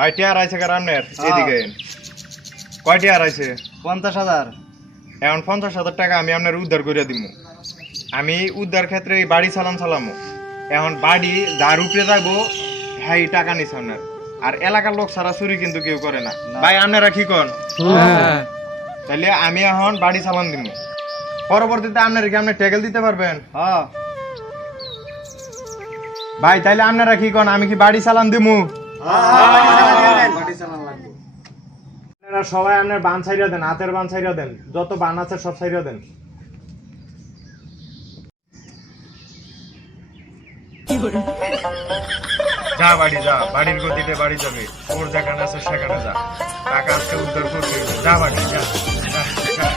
ভাই টিয়ার আইছে কার আমনের এদিকে কয়টি আর আইছে 50,000 এখন 50,000 টাকা আমি আপনার উদ্ধার করে দিব। আমি উদ্ধার ক্ষেত্রে এই বাড়ি চালামো এখন বাড়ি যার উপরে যাবো হ্যাঁ টাকা নিছে আপনার আর এলাকার লোক সারা চুরি কিন্তু কেউ করে না। ভাই আপনারা কি কন? তাহলে আমি এখন বাড়ি চালান দিব পরবর্তীতে আপনারা কি আপনি টেকেল দিতে পারবেন? হ্যাঁ ভাই তাইলে আপনারা কি কন আমি কি বাড়ি চালান দিমু? আপনারা সবাই আপনার বান ছাইরা দেন, হাতের বান ছাইরা দেন, যত বান আছে সব ছাইরা দেন। যা বাড়ি যা, বাড়ির গতিতে বাড়ি যাবে, ওর যেখানে আছে সেখানে যা, টাকা আজকে উদ্ধার করতে হবে। যা বাড়ি যা, যা, যা।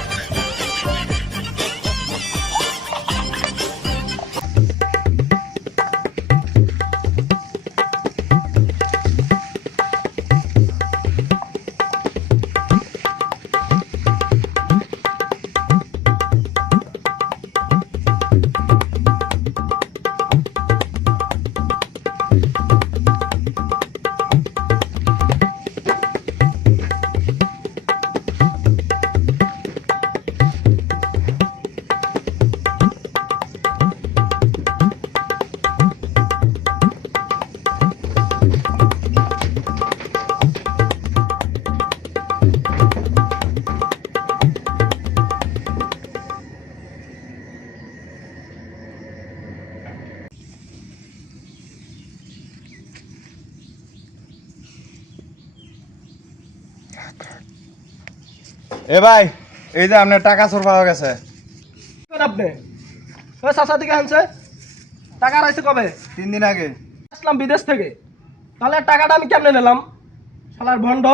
এ ভাই এই যে আপনার টাকা চোর পাওয়া গেছে। আপনি ওই চাচা দিকে আনছে টাকা আইছে কবে? 3 দিন আগে আসলাম বিদেশ থেকে, তাহলে টাকাটা আমি কেমনে নিলাম? শালার ভন্ড।